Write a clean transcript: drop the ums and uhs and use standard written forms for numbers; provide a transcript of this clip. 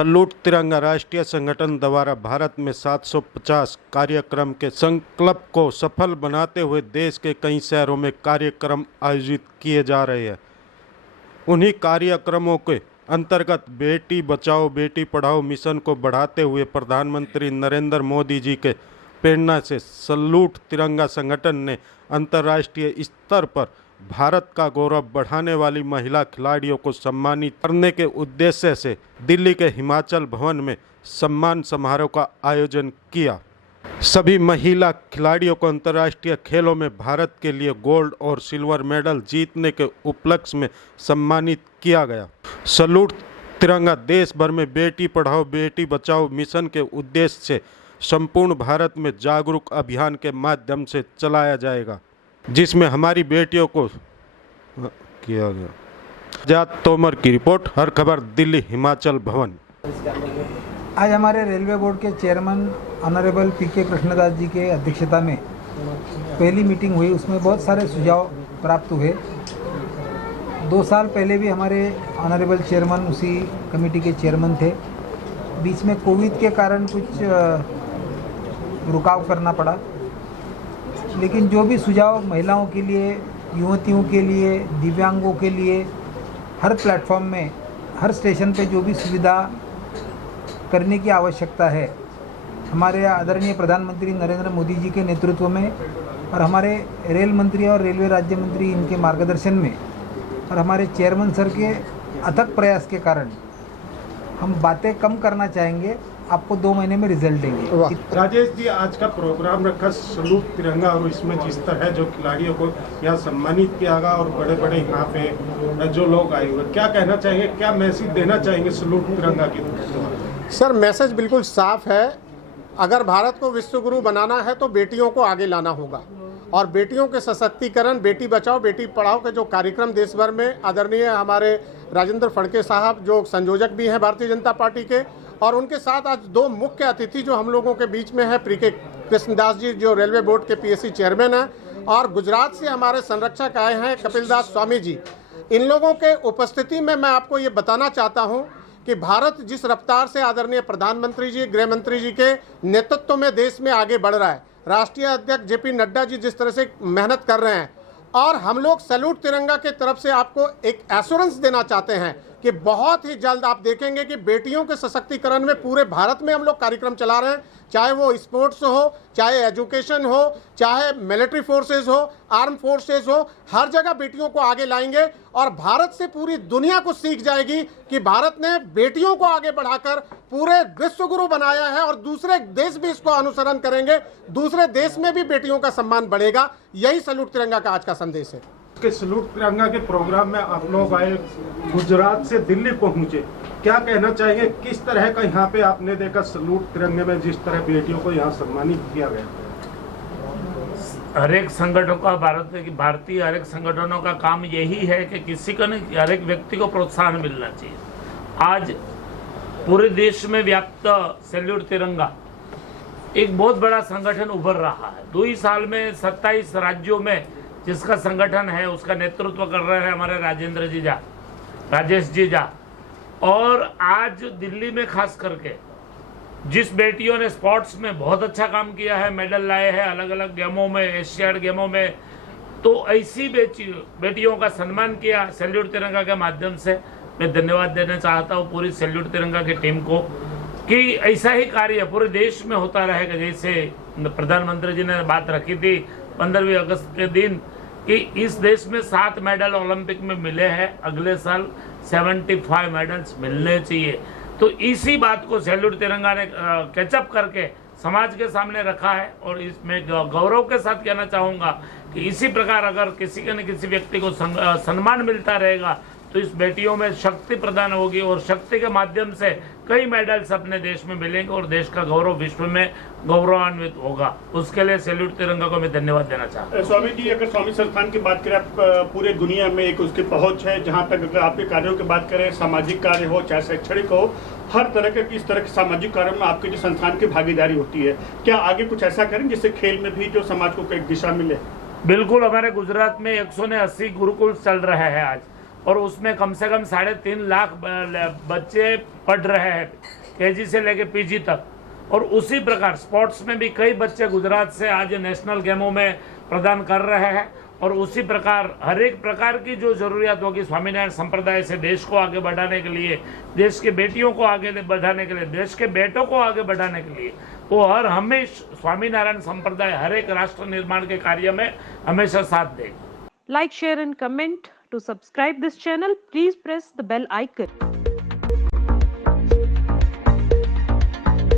Salute तिरंगा राष्ट्रीय संगठन द्वारा भारत में 750 कार्यक्रम के संकल्प को सफल बनाते हुए देश के कई शहरों में कार्यक्रम आयोजित किए जा रहे हैं। उन्हीं कार्यक्रमों के अंतर्गत बेटी बचाओ बेटी पढ़ाओ मिशन को बढ़ाते हुए प्रधानमंत्री नरेंद्र मोदी जी के प्रेरणा से सलूट तिरंगा संगठन ने अंतर्राष्ट्रीय स्तर पर भारत का गौरव बढ़ाने वाली महिला खिलाड़ियों को सम्मानित करने के उद्देश्य से दिल्ली के हिमाचल भवन में सम्मान समारोह का आयोजन किया। सभी महिला खिलाड़ियों को अंतर्राष्ट्रीय खेलों में भारत के लिए गोल्ड और सिल्वर मेडल जीतने के उपलक्ष्य में सम्मानित किया गया। सलूट तिरंगा देश भर में बेटी पढ़ाओ बेटी बचाओ मिशन के उद्देश्य से संपूर्ण भारत में जागरूक अभियान के माध्यम से चलाया जाएगा, जिसमें हमारी बेटियों को किया गया। जात तोमर की रिपोर्ट, हर खबर दिल्ली हिमाचल भवन। आज हमारे रेलवे बोर्ड के चेयरमैन ऑनरेबल पीके कृष्णदास जी के अध्यक्षता में पहली मीटिंग हुई। उसमें बहुत सारे सुझाव प्राप्त हुए। 2 साल पहले भी हमारे ऑनरेबल चेयरमैन उसी कमेटी के चेयरमैन थे। बीच में कोविड के कारण कुछ रुकाव करना पड़ा, लेकिन जो भी सुझाव महिलाओं के लिए, युवतियों के लिए, दिव्यांगों के लिए हर प्लेटफॉर्म में, हर स्टेशन पे जो भी सुविधा करने की आवश्यकता है, हमारे आदरणीय प्रधानमंत्री नरेंद्र मोदी जी के नेतृत्व में और हमारे रेल मंत्री और रेलवे राज्य मंत्री इनके मार्गदर्शन में और हमारे चेयरमैन सर के अथक प्रयास के कारण हम बातें कम करना चाहेंगे। आपको 2 महीने में रिजल्ट देंगे। राजेश जी, आज का प्रोग्राम रखा सलूट तिरंगा और इसमें जिस तरह जो खिलाड़ियों को यहाँ सम्मानित किया गया और बड़े बड़े यहाँ पे जो लोग आए हुए, क्या कहना चाहिए, क्या मैसेज देना चाहेंगे सलूट तिरंगा की? सर, मैसेज बिल्कुल साफ है। अगर भारत को विश्व गुरु बनाना है तो बेटियों को आगे लाना होगा और बेटियों के सशक्तिकरण, बेटी बचाओ बेटी पढ़ाओ के जो कार्यक्रम देश भर में आदरणीय हमारे राजेंद्र फड़के साहब जो संयोजक भी हैं भारतीय जनता पार्टी के, और उनके साथ आज 2 मुख्य अतिथि जो हम लोगों के बीच में है, पीके कृष्णदास जी जो रेलवे बोर्ड के पीएससी चेयरमैन हैं, और गुजरात से हमारे संरक्षक आए हैं कपिल दास स्वामी जी। इन लोगों के उपस्थिति में मैं आपको ये बताना चाहता हूँ कि भारत जिस रफ्तार से आदरणीय प्रधानमंत्री जी, गृह मंत्री जी के नेतृत्व में देश में आगे बढ़ रहा है, राष्ट्रीय अध्यक्ष जेपी नड्डा जी जिस तरह से मेहनत कर रहे हैं, और हम लोग सैल्यूट तिरंगा के तरफ से आपको एक एश्योरेंस देना चाहते हैं कि बहुत ही जल्द आप देखेंगे कि बेटियों के सशक्तिकरण में पूरे भारत में हम लोग कार्यक्रम चला रहे हैं, चाहे वो स्पोर्ट्स हो, चाहे एजुकेशन हो, चाहे मिलिट्री फोर्सेस हो, आर्म फोर्सेस हो, हर जगह बेटियों को आगे लाएंगे और भारत से पूरी दुनिया को सीख जाएगी कि भारत ने बेटियों को आगे बढ़ाकर पूरे विश्व गुरु बनाया है और दूसरे देश भी इसको अनुसरण करेंगे, दूसरे देश में भी बेटियों का सम्मान बढ़ेगा। यही सलूट तिरंगा का आज का संदेश है। के सलूट तिरंगा के प्रोग्राम में आप लोग आए, गुजरात से दिल्ली पहुंचे, क्या कहना चाहिए, किस तरह का यहाँ पे आपने देखा सलूट तिरंगे में जिस तरह बेटियों को यहाँ सम्मानित किया गया? हर एक संगठनों का, भारतीय हर एक संगठनों का काम यही है कि किसी को नहीं, हर एक व्यक्ति को प्रोत्साहन मिलना चाहिए। आज पूरे देश में व्याप्त सैल्यूट तिरंगा एक बहुत बड़ा संगठन उभर रहा है। 2 ही साल में 27 राज्यों में जिसका संगठन है उसका नेतृत्व कर रहे हैं हमारे राजेश जीजा। और आज दिल्ली में खास करके जिस बेटियों ने स्पोर्ट्स में बहुत अच्छा काम किया है, मेडल लाए हैं अलग अलग गेमों में, एशियाड गेमों में, तो ऐसी बेटियों का सम्मान किया सैल्यूट तिरंगा के माध्यम से। मैं धन्यवाद देना चाहता हूँ पूरी सैल्यूट तिरंगा की टीम को कि ऐसा ही कार्य पूरे देश में होता रहेगा। जैसे प्रधानमंत्री जी ने बात रखी थी 15वीं अगस्त के दिन कि इस देश में 7 मेडल ओलंपिक में मिले हैं, अगले साल 75 मेडल्स मिलने चाहिए। तो इसी बात को सैल्यूट तिरंगा ने कैचअप करके समाज के सामने रखा है और इसमें गौरव के साथ कहना चाहूँगा कि इसी प्रकार अगर किसी न किसी व्यक्ति को सम्मान मिलता रहेगा तो इस बेटियों में शक्ति प्रदान होगी और शक्ति के माध्यम से कई मेडल्स अपने देश में मिलेंगे और देश का गौरव विश्व में गौरवान्वित होगा। उसके लिए सैल्यूट तिरंगा को मैं धन्यवाद देना चाहता हूँ। स्वामी जी, अगर स्वामी संस्थान की बात करें, आप पूरे दुनिया में एक उसकी पहुंच है, जहां तक अगर आपके कार्यों की बात करें, सामाजिक कार्य हो चाहे शैक्षणिक हो, हर तरह के इस तरह के सामाजिक कार्यों में आपके जो संस्थान की भागीदारी होती है, क्या आगे कुछ ऐसा करें जिससे खेल में भी जो समाज को एक दिशा मिले? बिल्कुल, हमारे गुजरात में 180 गुरुकुल चल रहे हैं आज और उसमें कम से कम 3.5 लाख बच्चे पढ़ रहे हैं, केजी से लेके पीजी तक। और उसी प्रकार स्पोर्ट्स में भी कई बच्चे गुजरात से आज नेशनल गेमों में प्रदान कर रहे हैं। और उसी प्रकार हर एक प्रकार की जो जरूरियात होगी स्वामीनारायण संप्रदाय से देश को आगे बढ़ाने के लिए, देश की बेटियों को आगे बढ़ाने के लिए, देश के बेटों को आगे बढ़ाने के लिए, वो हमेशा स्वामीनारायण संप्रदाय हर एक राष्ट्र निर्माण के कार्य में हमेशा साथ देगा। Like, share and comment. To subscribe this channel, please press the bell icon.